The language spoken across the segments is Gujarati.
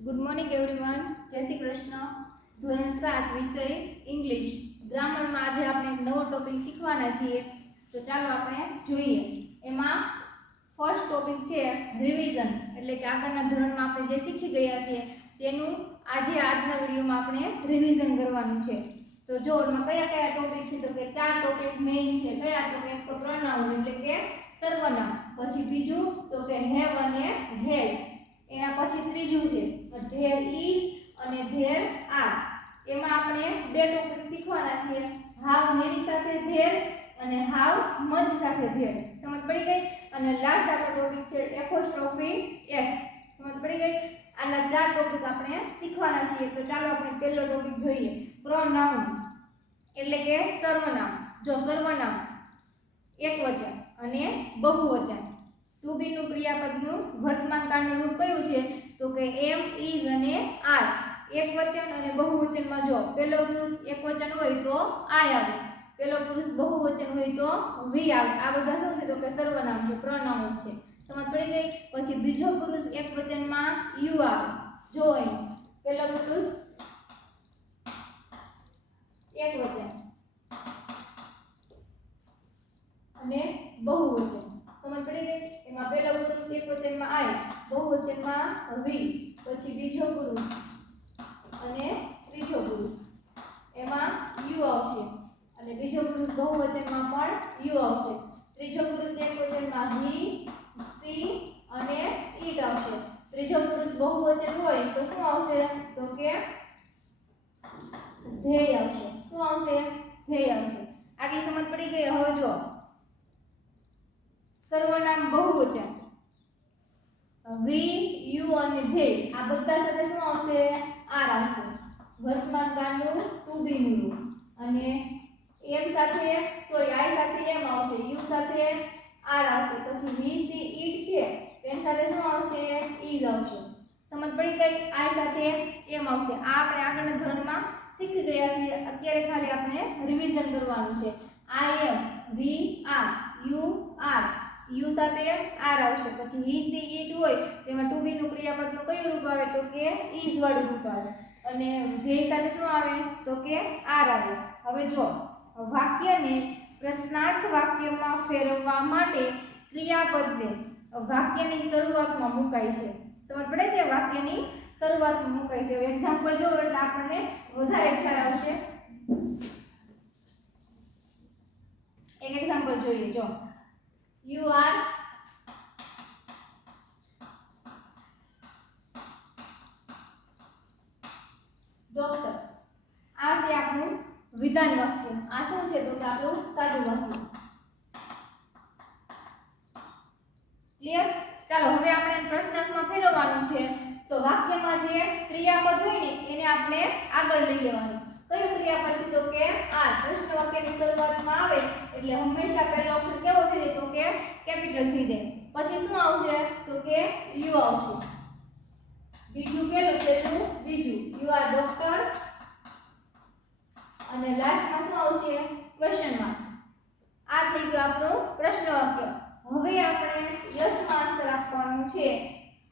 Good morning everyone. जय श्री कृष्ण। ધોરણ 7 વિષય ઇંગ્લિશ ગ્રામર માં આજે આપણે એક નવો ટોપિક શીખવાના છીએ, તો ચાલો આપણે જોઈએ। એમાં ફર્સ્ટ ટોપિક છે રિવિઝન, એટલે કે આગળના ધોરણમાં આપણે જે શીખી ગયા છીએ તેનું આજે આજના વિડિયોમાં આપણે રિવિઝન કરવાનું છે। તો જો એમાં કયા કયા ટોપિક છે, તો કે ચાર ટોપિક મેઇન છે। કયા? તો કે પ્રોનાઉન એટલે કે સર્વનામ, પછી બીજું તો કે હેવ અને હેઝ, એના પછી ત્રીજું છે ધેર ઇઝ અને ધેર આર। એમાં આપણે બે ટોપિક શીખવાના છીએ, હાવ મેની સાથે ધેર અને હાવ મચ સાથે ધેર। સમજ પડી ગઈ? અને લાસ્ટ આપણો ટોપિક છે એપોસ્ટ્રોફી એસ। સમજ પડી ગઈ? આના ચાર ટોપિક આપણે શીખવાના છીએ। તો ચાલો આપણે પહેલો ટોપિક જોઈએ, પ્રોનાઉન એટલે કે સર્વનામ। જો સર્વનામ એકવચન અને બહુવચન, ટુ બી નું ક્રિયાપદનું વર્તમાન કાળનું રૂપ કયું છે? તો કે એમ, ઇઝ અને આર। એકવચન અને બહુવચનમાં જો પહેલો પુરુષ એકવચન હોય તો આઈ આવે, પહેલો પુરુષ બહુવચન હોય તો વી આવે। આ બધા શું છે? તો કે સર્વનામ છે, પ્રોનાઉન છે। સમજ પડી ગઈ? પછી બીજો પુરુષ એકવચનમાં યુ આવે। જો અહીં પહેલો પુરુષ એકવચન અને બહુવચન, સમજ પડી ગઈ? એમાં પહેલો પુરુષ એકવચનમાં આઈ, બહુવચનમાં વી, પછી બીજો પુરુષ અને ત્રીજો પુરુષ એમાં યુ આવશે, અને બીજો પુરુષ બહુવચનમાં પણ યુ આવશે। ત્રીજો પુરુષ એકવચનમાં હી, સી અને ઈટ આવશે। ત્રીજો પુરુષ બહુવચન હોય તો શું આવશે? તો કે ધેય આવશે। શું આવશે? ધેય આવશે। આટલી સમજ પડી ગઈ? હવે જો સર્વનામ બહુવચન વી, યુ અને ધેય, આ બધા સાથે શું આવશે? આર આવશે। વર્તમાન કાળનું ટુ બી નું રૂપ, અને એમ સાથે આઈ સાથે એમ આવશે, યુ સાથે આર આવશે, પછી વી, સી, ઈટ છે એમ સાથે શું આવશે? ઈઝ આવશે। સમજ પડી ગઈ? આઈ સાથે એમ આવશે। આ આપણે આગળના ધોરણમાં શીખી ગયા છીએ, અત્યારે ખાલી આપણે રિવિઝન કરવાનું છે। I am, we are, you are, you સાથે આર આવશે, પછી હી, સી, ઈટ હોય તેમાં ટુ બી નું ક્રિયાપદનું કયું રૂપ આવે? તો કે ઇઝ વાળું રૂપ આવે, અને ધેય સાથે શું આવે? તો કે આર આવે। હવે જો વાક્યને પ્રશ્નાર્થ વાક્યમાં ફેરવવા માટે ક્રિયાપદને વાક્યની શરૂઆતમાં મુકાય છે। સમજ પડે છે? વાક્યની શરૂઆતમાં મુકાય છે। એક્ઝામ્પલ જો એટલે આપણને વધારે ખ્યાલ આવશે। એક એક્ઝામ્પલ જોઈએ, જો યુ આર ડોક્ટર્સ। આ છે આપણું વિધાન વાક્ય। આ શું છે? તો કે આપણું સાદું વાક્ય। ક્લિયર? ચાલો હવે આપણે પ્રશ્નાર્થમાં ફેરવવાનું છે, તો વાક્યમાં જે ક્રિયાપદ હોય ને એને આપણે આગળ લઈ લેવાનું। કયું ક્રિયાપદ છે? તો કે આર। પ્રશ્ન વાક્યની શરૂઆતમાં આવે એટલે હંમેશા પહેલો અક્ષર કેવો થઈ જાય? તો કે કેપિટલ થઈ જાય। પછી શું આવશે? તો કે યુ આવશે, બીજું પહેલું બીજું યુ આર ડોક્ટર્સ, અને લાસ્ટમાં શું આવશે? Question mark. આ થઈ ગયું આપણું પ્રશ્ન વાક્ય। હવે આપણે યસ માં આન્સર આપવાનું છે,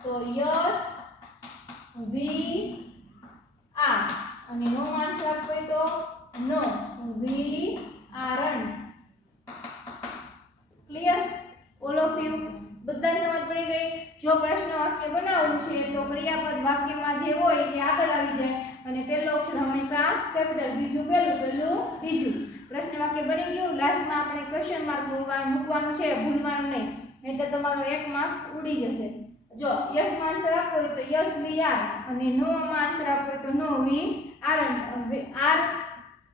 તો યસ વી આર, અને નો માં આન્સર આપવો હોય તો no we aren't. Clear? All of you બધાને સમજ પડી ગઈ? જો પ્રશ્ન વાક્ય બનાવવું છે તો ક્રિયાપદ વાક્યમાં જે હોય એ આગળ આવી જાય, અને પહેલો અક્ષર હંમેશા કેપિટલ, બીજું પહેલું બીજું। પ્રશ્ન વાક્ય બની ગયું, લાસ્ટમાં આપણે ક્વેશ્ચન માર્ક મૂકવાનું છે, ભૂલવાનું નહીં, નહીંતર તમારો 1 માર્ક્સ ઉડી જશે। જો યસ માં આન્સર આપવો હોય તો યસ વી આર, અને નો માં આન્સર આપવો હોય તો no we aren't. Are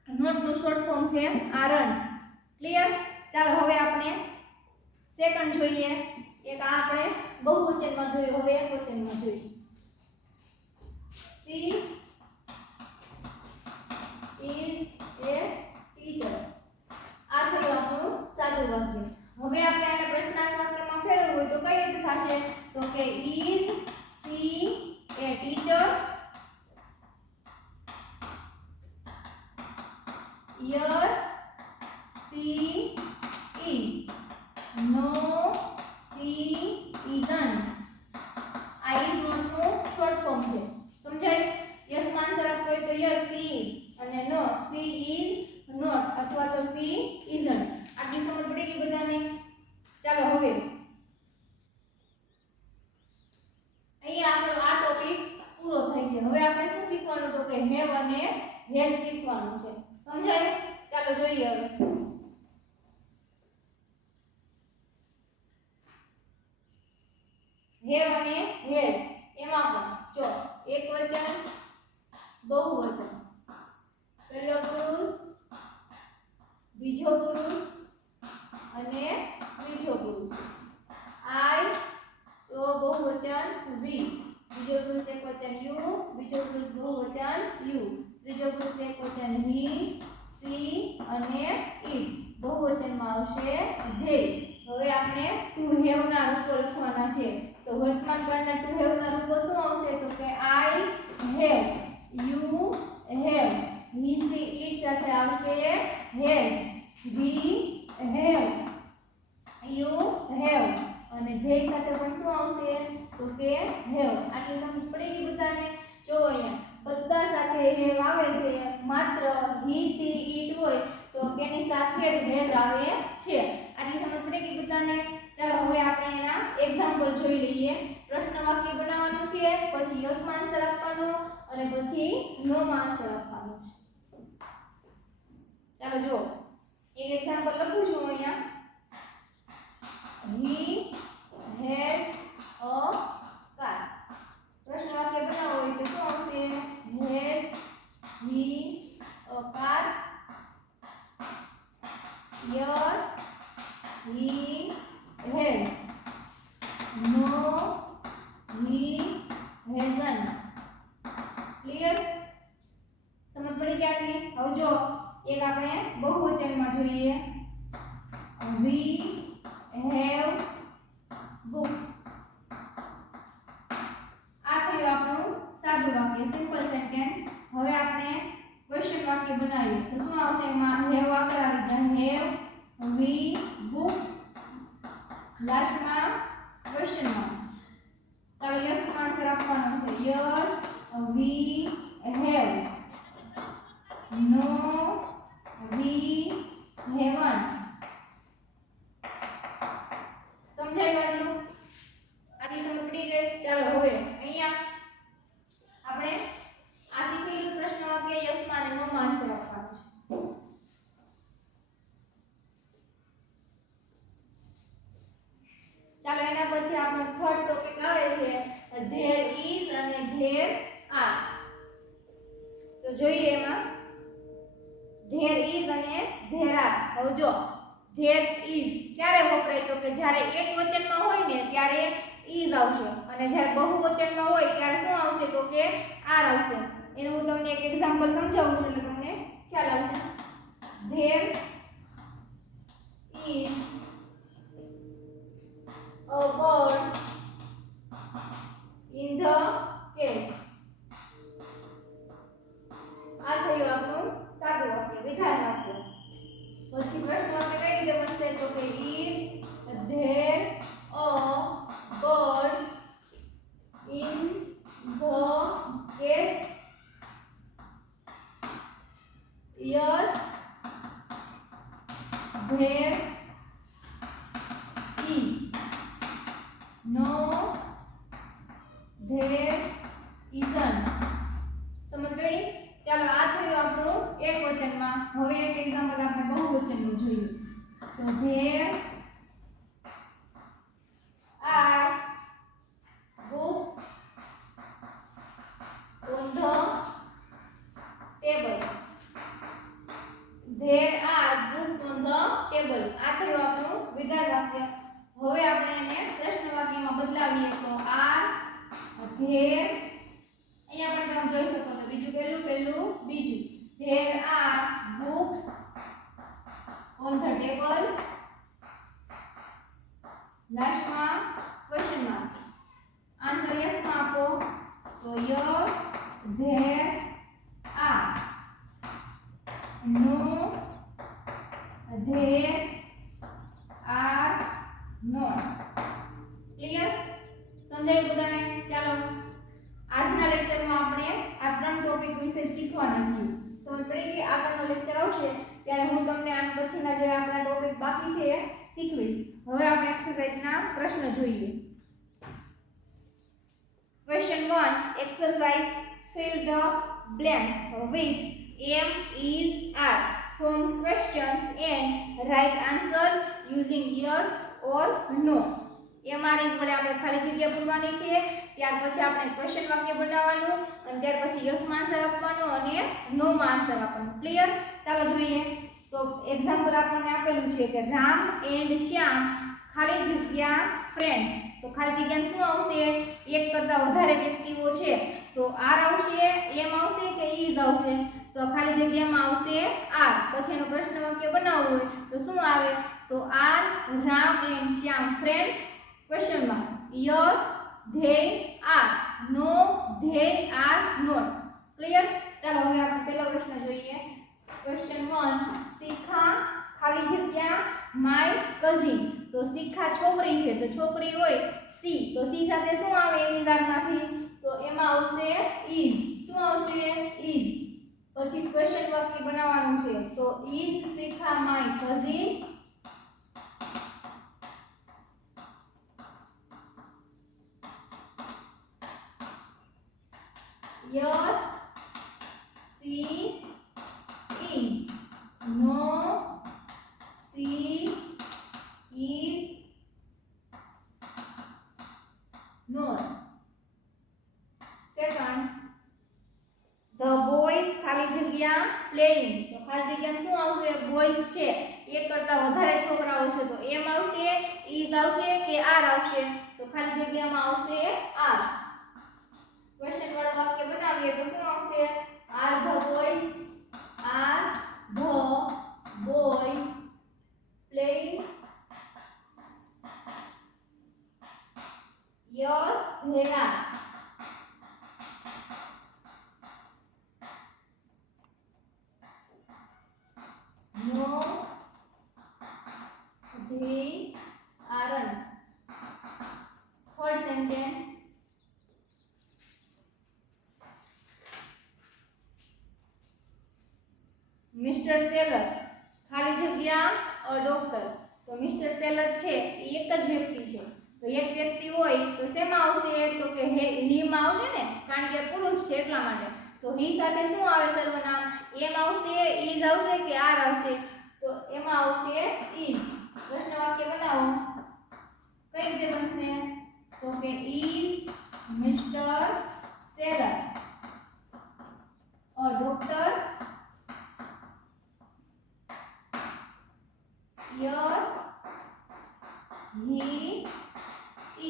not નું શોર્ટ ફોર્મ છે આરન્ટ। ક્લિયર? ચાલો હવે આપણે સેકન્ડ જોઈએ। એક આ આપણે બહુવચનમાં જોયું, હવે એકવચનમાં જોઈએ। She is A teacher. આ થયું આપણું સાદું વાક્ય। હવે આપણે આને પ્રશ્નાર્થ વાક્યમાં ફેરવવું હોય તો કઈ રીતે થશે? તો કે is she a teacher? Yes she is, no she isn't. આ ઇઝ નોટ નું શોર્ટ ફોર્મ છે। સમજાય? યસ માં આન્સર આપવો હોય તો યસ સી ઇઝ અને નો સી ઇઝ નોટ અથવા તો સી ઇઝન્ટ. આટલી સમજ પડી ગઈ બધાને? ચાલો હવે અહીંયા આપણો આ ટોપિક પૂરો થાય છે. હવે આપણે શું શીખવાનું તો કે હેવ અને હેઝ શીખવાનું છે. સમજાય? ચાલો જોઈએ હવે. હેવ અને હેઝ એમાં પણ જો એકવચન બહુવચન પહેલો પુરુષ બીજો પુરુષ અને ત્રીજો પુરુષ. આઈ તો બહુવચન વી, બીજો પુરુષ એકવચન યુ, બીજો પુરુષ બહુવચન યુ, ત્રીજો પુરુષ એકવચન હી, સી અને ઇટ. બહુવચનમાં આવશે ધે. હવે આપણે ટુ હેવ ના રૂપો લખવાના છે. તો વર્તમાન કાળના ટુ હેવ ના રૂપો શું આવશે તો કે I have, you have, he she it સાથે આવશે have, we have, you have અને ધે સાથે પણ શું આવશે તો કે હેવ. આટલી સમજ પડી ગઈ બધાને? જો અહીંયા બધા સાથે હેવ આવે છે, માત્ર હી સી ઇટ હોય તો તેની સાથે જ હેવ આવે છે. આટલી સમજ પડી ગઈ બધાને? ચાલો હવે આપણે એના એક્ઝામ્પલ જોઈ લઈએ. પ્રશ્ન વાક્ય બનાવવાનું છે, પછી યસ માં આન્સર આપવાનો અને પછી નો માં આન્સર આપવાનો છે. ચાલો જો એક એક્ઝામ્પલ લખું છું અહીંયા. He has a car. પ્રશ્ન વાક્ય બનાવવો હોય તો શું આવશે? Has he a car? Yes, he has. No, he hasn't. Clear? સમજ પડી ગઈ આટલી? હવે જો એક આપણે બહુવચનમાં જોઈએ. We have books. આ થયું આપણું સાદું વાક્ય, સિમ્પલ સેન્ટેન્સ. હવે આપણે ક્વેશ્ચન વાક્ય બનાવીએ તો શું આવશે એમાં? હેવ આગળ આવી જાય. હેવ વી બુક્સ, લાસ્ટમાં ક્વેશ્ચન માર્ક. ચાલો યસ માં આન્સર આપવાનો છે. Yes we have, no we haven't. સમજાયું આટલું? આટલી સમજ પડી ગઈ? ચાલો હવે અહીંયા આપણે આ શીખેલું પ્રશ્ન વાક્ય યસ માં અને નો માં આન્સર આપવાનો છે. ચાલો એના પછી આપણો થર્ડ ટોપિક આવે છે ધેર ઇઝ અને ધેર આર. તો જોઈએ એમાં ધેર ઇઝ અને ધેર આર. હવે જો ધેર ઇઝ ક્યારે વપરાય તો કે જ્યારે એક વચનમાં હોય ને ત્યારે ઇઝ આવશે અને જ્યારે બહુવચનમાં હોય ત્યારે શું આવશે તો કે આર આવશે. એનું હું તમને એક એક્ઝામ્પલ સમજાવું છું એટલે તમને ખ્યાલ આવશે. There is a bird in the cage. આ થયું આપણું સાદું વાક્ય, વિધાન વાક્ય. પછી પ્રશ્ન વાક્ય કઈ રીતે બનશે તો કે is there a bird in the cage? Yes, there is. No, there isn't. સમજ પડી? ચાલો આ થયું આપણું એક વચનમાં. હવે એક એક્ઝામ્પલ આપણે બહુવચનનું જોઈએ. તો there are books on the table. There are books on the table. આ થયું આપણું વિધાન વાક્ય. હવે આપણે એને પ્રશ્ન વાક્યમાં બદલાવીએ તો are there, અહીંયા પણ તમે જોઈ શકો છો બીજું પહેલું બીજું. There are books on the table. લાસ્ટમાં ક્વેશ્ચન માર્ક. આન્સર યસ માં આપો તો yes there are. No, there are not. Clear? સમજાયું બધાને? ચાલો આજના લેક્ચરમાં આપણે માં જે આપણા ટોપિક બાકી છે એ શીખવીશ. હવે આપણે એક્સરસાઇઝના પ્રશ્ન જોઈએ. Question 1 exercise fill the blanks with M is R. Form questions and write answers using yes or no. MR is વડે આપણે ખાલી જગ્યા પૂરવાની છે. ત્યાર પછી આપણે ક્વેશ્ચન વાક્ય બનાવવાનું અને ત્યાર પછી યસ માં આન્સર આપવાનો અને નો માં આન્સર આપવાનો. ક્લિયર? ચાલો જોઈએ. તો એક્ઝામ્પલ આપણને આપેલું છે કે રામ એન્ડ શ્યામ ખાલી જગ્યા ફ્રેન્ડ્સ. તો ખાલી જગ્યામાં શું આવશે? એક કરતા વધારે વ્યક્તિઓ છે તો આર આવશે, એમ આવશે કે ઇઝ આવશે? તો ખાલી જગ્યામાં આવશે આર. પછી એનો પ્રશ્ન વાક્ય બનાવવું હોય તો શું આવે? તો are Ram and Shyam friends? Question mark. Yes they are. No they are not. Clear? ચાલો હવે આપણે પહેલો પ્રશ્ન જોઈએ. ક્વેશ્ચન 1 શિખા ખાલી જગ્યા માય કઝિન. તો શિખા છોકરી છે તો છોકરી હોય સી. તો સી સાથે શું આવે એની માંથી? તો એમાં આવશે ઇઝ. શું આવશે? ઇઝ. પછી ક્વેશ્ચન વાક્ય બનાવવાનું છે. તો is Shikha my cousin? Yes, she is. No, she is not. Second, the boys ખાલી જગ્યા playing. તો ખાલી જગ્યામાં શું આવશે? બોયઝ છે. એક કરતા વધારે છોકરાઓ છે તો એમ આવશે, ઇઝ આવશે કે આર આવશે? તો ખાલી જગ્યામાં આવશે આર. ક્વેશ્ચન વાળો વાક્ય બનાવીએ તો શું આવશે? Are the boys playing? Yes they are. No they aren't. Third sentence. Mister seller ખાલી જગ્યા અ ડોક્ટર. તો મિસ્ટર સેલર છે એ એક જ વ્યક્તિ છે. તો એક વ્યક્તિ હોય તો શેમાં આવશે? તો કે હી માં આવશે ને, કારણ કે પુરુષ છે એટલા માટે. તો હી સાથે શું આવે સર્વનામ? એમ આવશે, ઇઝ આવશે કે આર આવશે? તો એમાં આવશે ઇઝ. પ્રશ્ન વાક્ય બનાવો. કઈ રીતે બનશે? તો કે is mister seller a doctor? Yes, he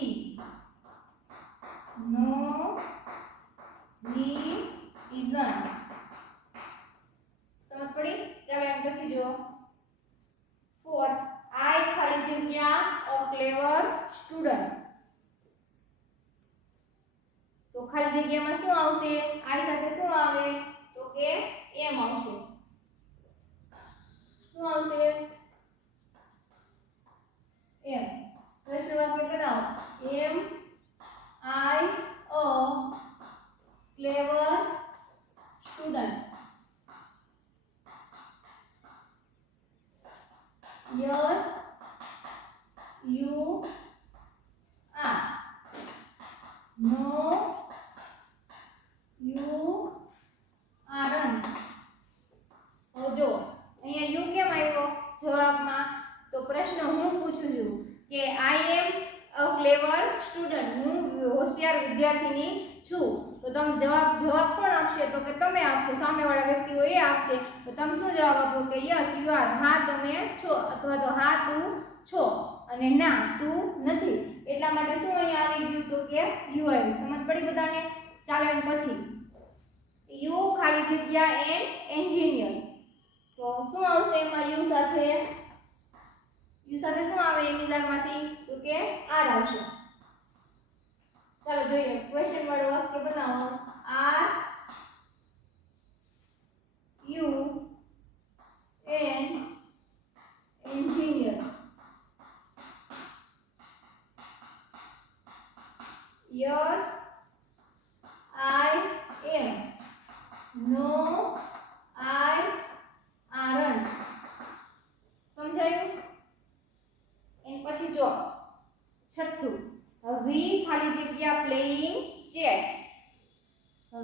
is. No, he isn't. સમજ પડી? ચાલો એમ પછી જો. ફોર્થ, I ખાલી જગ્યા a clever student. તો ખાલી જગ્યામાં શું આવશે? I સાથે શું આવે? તો કે એમ આવશે. શું આવશે? એમ. પ્રશ્ન વાક્ય બનાવો. Am I a clever student? Yes you are. No you aren't. હવે જો અહીંયા યુ કેમ આવ્યો જવાબમાં? તો પ્રશ્ન હું પૂછું છું કે આઈ એમ અ ક્લેવર સ્ટુડન્ટ. હું હોશિયાર વિદ્યાર્થીની છું. તો તમે જવાબ કોણ આપશે? તો કે તમે આપશો. સામેવાળા વ્યક્તિઓ એ આપશે. તો તમે શું જવાબ આપો? કે યસ યુ આર. હા તમે છો, અથવા તો હા તું છો, અને ના તું નથી. એટલા માટે શું અહીંયા આવી ગયું? તો કે યુ આવ્યું. સમજ પડી બધાને? ચાલો એમ પછી યુ ખાલી જગ્યા એન એન્જિનિયર. તો શું આવશે એમાં યુ સાથે? યુ સાથે શું આવે એની તો કે આર આવશે. ચાલો જોઈએ. ક્વેશ્ચન વાળું વાક્ય બનાવો. Are you an engineer? Yes I am. No I aren't.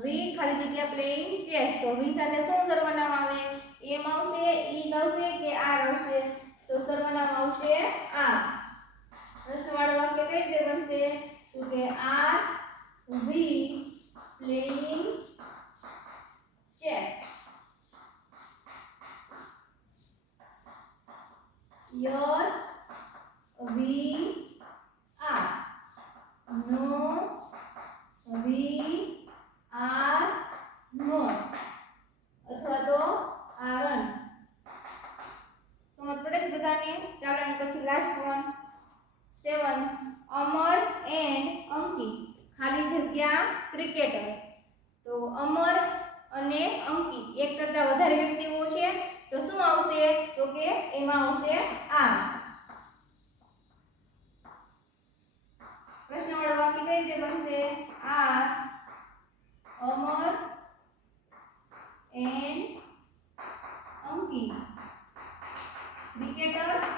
વી ખાલી જગ્યા પ્લેઇંગ ચેસ. તો વી સાથે શું સર્વનામ આવે? એમ આવશે, ઇઝ આવશે કે આર આવશે? તો સર્વનામ આવશે આર. પ્રશ્નવાળું વાક્ય કઈ રીતે બનશે? તો કે are we playing chess. Yes, we are. No, we are not. અથવા તો aren't. સમજ પડે છે બધાને? ચાલો અને પછી લાસ્ટ વન 7. અમર એન્ડ અંકિત ખાલી જગ્યા ક્રિકેટર્સ. તો અમર અને અંકિત એક કરતા વધારે વ્યક્તિઓ છે તો શું આવશે? તો કે એમાં આવશે આર. પ્રશ્નવાળું વાક્ય કઈ રીતે બનશે? Are Amar and Ankit cricketers.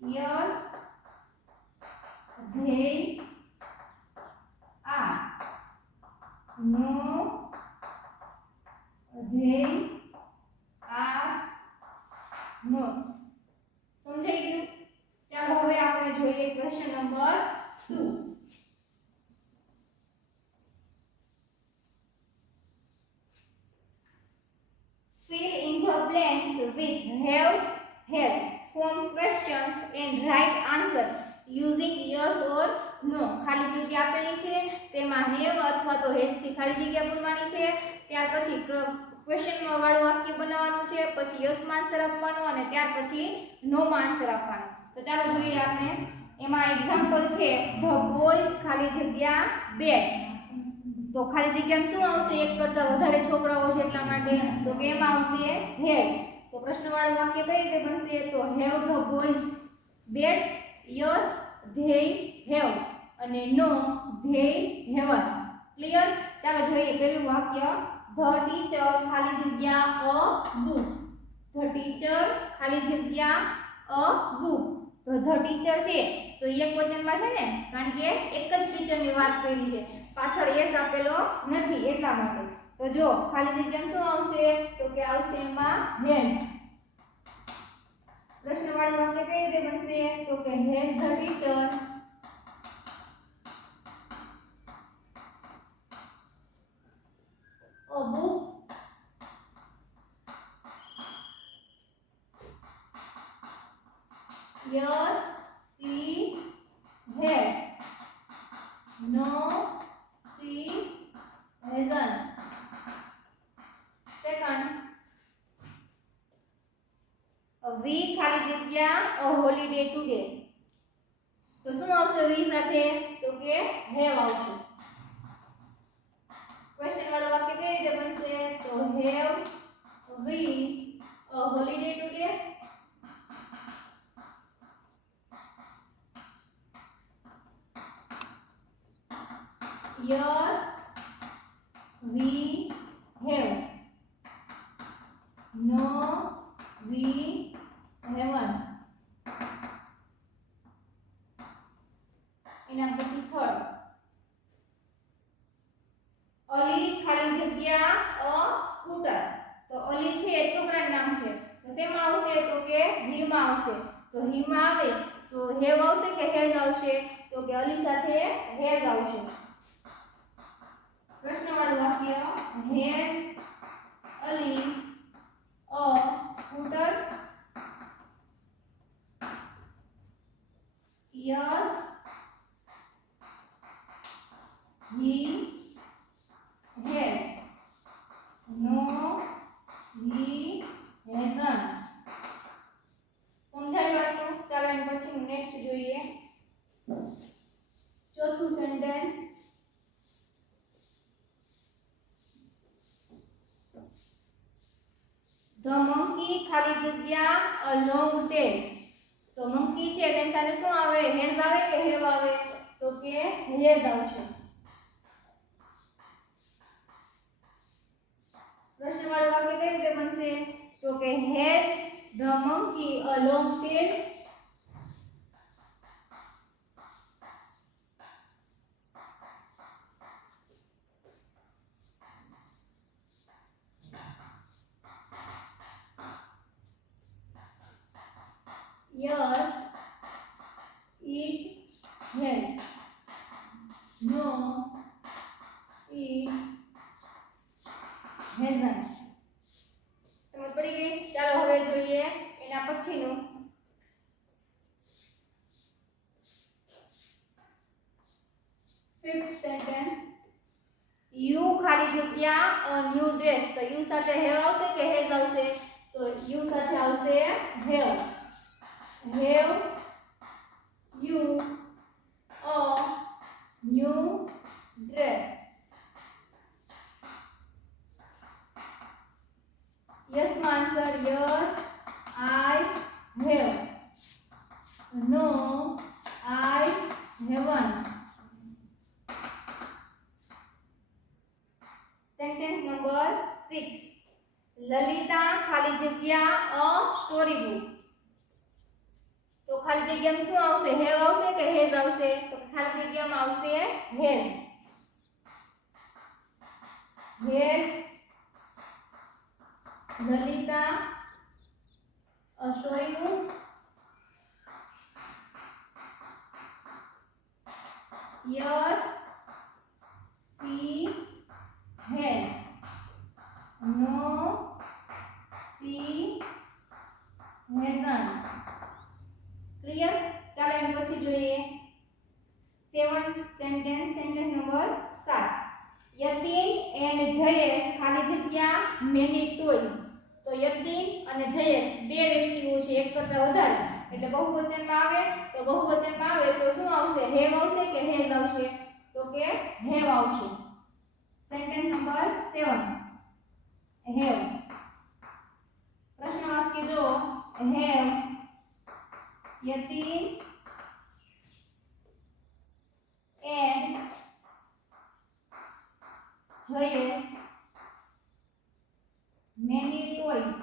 Yes, they are. No, they are not. સમજાઈ ગયું? ચાલો હવે આપણે જોઈએ question number 2. Fill in the blanks with have, has. Form questions and write answer using yes or no. ખાલી જગ્યા આપેલી છે તેમાં have અથવા તો has થી ખાલી જગ્યા પૂરવાની છે. ત્યાર પછી ક્વેશ્ચન વાળું વાક્ય બનાવવાનું છે, પછી yes માં આન્સર આપવાનો અને ત્યાર પછી no માં આન્સર આપવાનો. તો ચાલો જોઈએ આપણે. એમાં એક્ઝામ્પલ છે the boys ખાલી જગ્યા bats. તો ખાલી જગ્યામાં શું આવશે? એક કરતા વધારે છોકરાઓ છે એટલા માટે. તો કે એમાં આવશે has. તો પ્રશ્નવાળું વાક્ય કઈ રીતે બનશે? તો have the boys bats? yes, they have. અને no, they haven't. ક્લિયર? ચાલો જોઈએ પહેલું વાક્ય. the teacher ખાલી જગ્યા a book. the teacher ખાલી જગ્યા a book. તો the teacher છે તો એક વચનમાં છે ને, કારણ કે એક જ ટીચરની વાત કરી છે, પાછળ yes આપેલો નથી એટલા માટે. તો જો ખાલી જગ્યામાં શું આવશે? તો કે આવશે એમાં has. પ્રશ્નવાળું વાક્ય કઈ રીતે બનશે? તો કે has the teacher a book? Yes, she has. No, she hasn't. Second, we ખાલી જગ્યા a holiday today. તો શું આવશે we સાથે? તો કે have આવશે. ક્વેશ્ચન વાળું વાક્ય કઈ રીતે બનશે? તો have we a holiday today? Yes, we have. No, we haven't. એના પછી થર્ડ. અલી ખાલી જગ્યા અ સ્કૂટર. તો અલી છે એ છોકરાનું નામ છે તો શેમાં આવશે? તો કે he માં આવશે. તો he માં આવે તો have આવશે કે has આવશે? તો કે અલી સાથે has આવશે. પ્રશ્નવાળું વાક્ય. has Ali a scooter? Yes, he has. No, he hasn't. સમજાયું આટલું? ચાલો એના પછી નેક્સ્ટ જોઈએ. ચોથું સેન્ટેન્સ. The monkey ખાલી જગ્યા a long tail. તો monkey છે તેની સાથે શું આવે? has આવે કે have આવે? તો કે has આવશે. પ્રશ્નવાળું વાક્ય કઈ રીતે બનશે? તો કે has the monkey a long tail? Yes, it has. No, it hasn't. સમજ પડી ગઈ? ચાલો હવે જોઈએ એના પછીનું ફિફ્થ સેન્ટેન્સ. You ખાલી જગ્યા a new dress. તો you સાથે have આવશે કે has આવશે? તો you સાથે આવશે have. Have you a new dress? Yes, my answer. Yes, I have. No, I haven't. Sentence number 6. Lalita ખાલી જગ્યા a story book. તો ખાલી જગ્યામાં શું આવશે? have આવશે કે has આવશે? તો ખાલી જગ્યામાં આવશે has. Has Lalita a story book? Yes, she has. No, she hasn't. Clear? ચાલો એના પછી જોઈએ 7th sentence. Sentence number 7. યતીન and Jayesh ખાલી જગ્યા many toys. તો યતીન અને જયેશ બે વ્યક્તિઓ છે, એક કરતા વધારે, એટલે બહુવચનમાં આવે. તો બહુવચનમાં આવે તો શું આવશે? have આવશે કે has આવશે? તો કે have આવશે. Sentence number 7. have. પ્રશ્ન વાક્ય જો have યતીન and Jayesh many toys.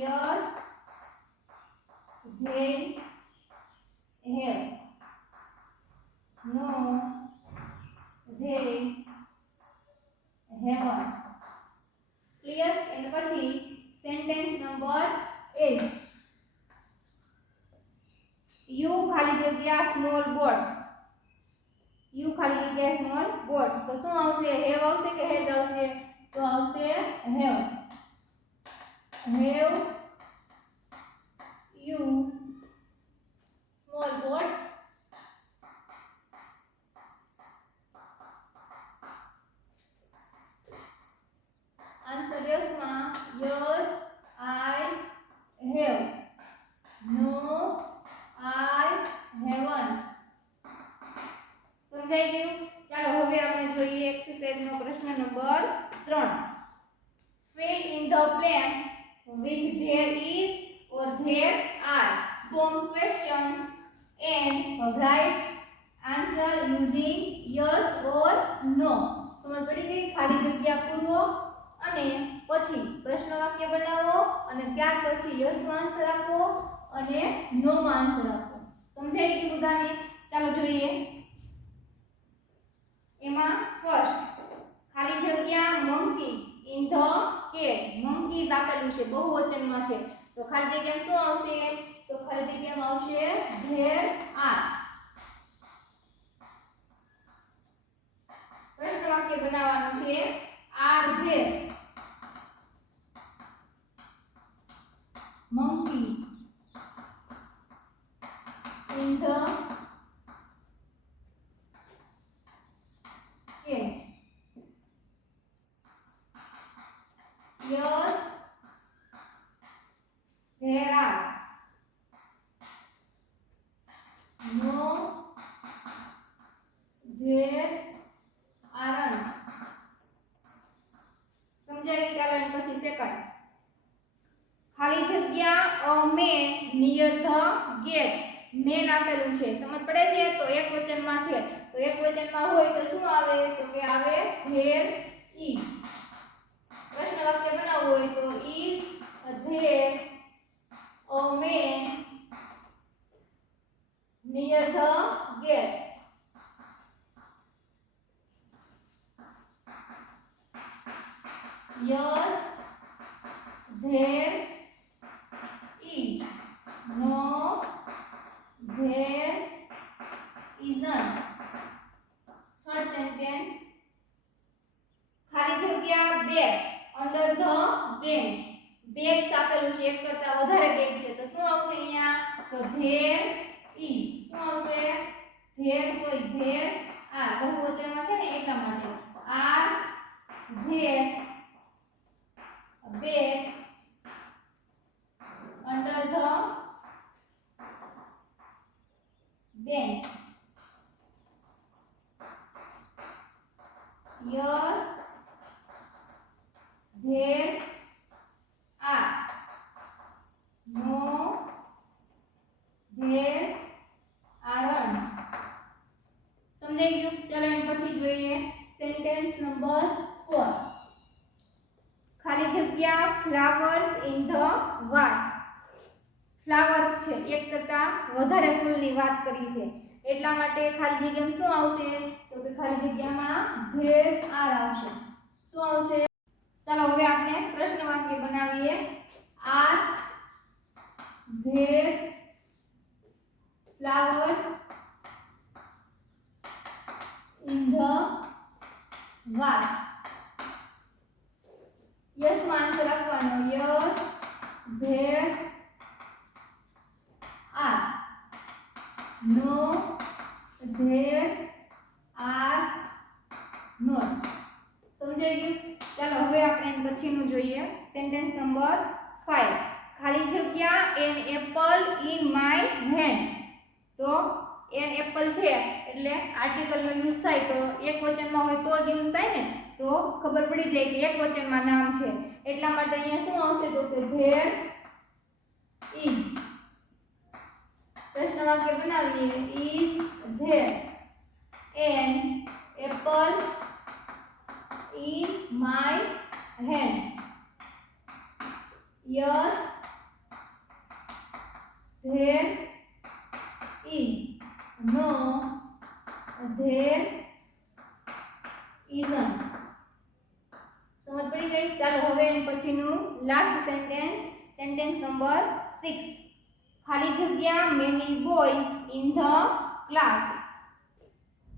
Yes, they have. No, they haven't. Clear? And પછી sentence number 8. You ખાલી જગ્યા small boats. You ખાલી જગ્યા small boat. તો શું આવશે? have આવશે કે has આવશે? તો આવશે have. Have you small boats? Answer yes, ma. Yes, I have. No, I haven't. સમજાઈ ગયું? ચાલો હવે આપણે જોઈએ એક્સરસાઇઝ નો પ્રશ્ન number 3. Fill in the blanks with there is or there are. Form questions and write answer using yes or no. સમજ પડી ગઈ? ખાલી જગ્યા પૂરો અને પછી પ્રશ્ન વાક્ય બનાવો અને ત્યાર પછી યસ માં આન્સર આપો અને નો માં આન્સર આપો. સમજાઈ ગયું બધાને? ચાલો જોઈએ એમાં ફર્સ્ટ ખાલી જગ્યા monkeys in the cage. monkeys આપેલું છે, બહુવચનમાં છે, તો ખાલી જગ્યામાં શું આવશે? તો ખાલી જગ્યામાં આવશે there are. પ્રશ્ન વાક્ય બનાવવાનું છે are there monkeys in the cage? Yes, there are. No, there aren't. સમજાય? ચાલો એના પછી સેકન્ડ ખાલી જગ્યા a man near the gate. Man આપેલું છે, સમજ પડે છે? તો એક વચનમાં છે, તો એક વચનમાં હોય તો શું આવે? તો કે આવે there is. પ્રશ્ન વાક્ય બનાવવું હોય તો is there a man near the gate? there is. No, there isn't. Third sentence. ખાલી જગ્યા bags under the bench. Bags આપેલું છે, એક કરતા વધારે બેગ છે, તો શું આવશે અહીંયા? તો there is. શું આવશે? there કોઈ there are બહુવચનમાં છે ને એટલા માટે are there bags under the bench. Yes, there are. No, there aren't. સમજાઈ ગયું? ચાલો એમ પછી જોઈએ સેન્ટેન્સ નંબર 4. ખાલી જગ્યા flowers in the was. Flowers છે, એક કરતા વધારે ફૂલની વાત કરી છે, એટલા માટે ખાલી જગ્યામાં શું આવશે? તો કે ખાલી જગ્યામાં there are આવશે. શું આવશે? ચાલો હવે આપણે પ્રશ્ન વાક્ય બનાવીએ. are there flowers in the vase? yes માં આન્સર આપવાનો. yes there are. no there are not. સમજાઈ ગયું? ચાલો હવે આપણે પછીનું જોઈએ સેન્ટેન્સ નંબર 5. ખાલી જગ્યા an apple in my hand. તો એન એપલ છે એટલે આર્ટિકલનો યુઝ થાય તો એક વચનમાં હોય તો જ યુઝ થાય ને, તો ખબર પડી જાય કે એક વચનમાં નામ છે, એટલા માટે અહીંયા શું આવશે? તો કે there is. પ્રશ્ન વાક્ય બનાવીએ. is there an apple in my hand? yes there is. no there isn't. સમજ પડી ગઈ? ચાલો હવે એના પછીનું લાસ્ટ સેન્ટેન્સ નંબર 6. ખાલી જગ્યા many boys in the class.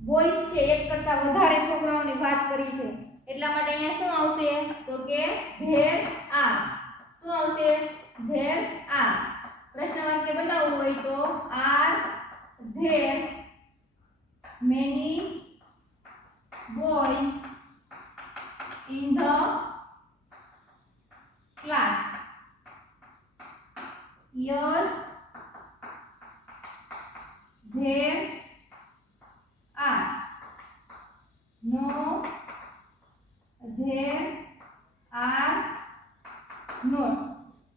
Boys છે, એક કરતા વધારે છોકરાઓની વાત કરી છે, એટલા માટે અહીંયા શું આવશે? તો કે there are. શું આવશે? there are. પ્રશ્ન વાક્ય બનાવવું હોય તો are there many boys in the class? yes there are. no there are not.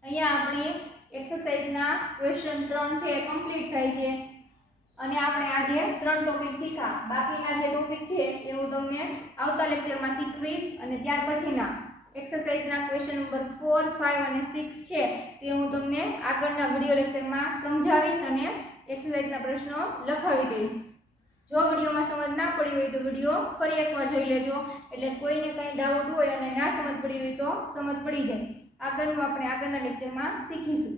અહીંયા આપણી એક્સરસાઇઝના ક્વેશ્ચન 3 છે એ કમ્પ્લીટ થાય છે અને આપણે આજે 3 ટોપિક શીખા. બાકીના જે ટોપિક છે એ હું તમને આવતા લેક્ચરમાં શીખવીશ અને ત્યાર પછીના એક્સરસાઇઝના ક્વેશ્ચન નંબર 4, 5 અને 6 છે તે હું તમને આગળના વિડિયો લેક્ચરમાં સમજાવીશ અને એક્સરસાઇઝના પ્રશ્નો લખાવી દઈશ. જો વિડિયોમાં સમજ ના પડી હોય તો વિડિયો ફરી એકવાર જોઈ લેજો, એટલે કોઈને કંઈ ડાઉટ હોય અને ના સમજ પડી હોય તો સમજ પડી જાય. આગળનું આપણે આગળના લેક્ચરમાં શીખીશું.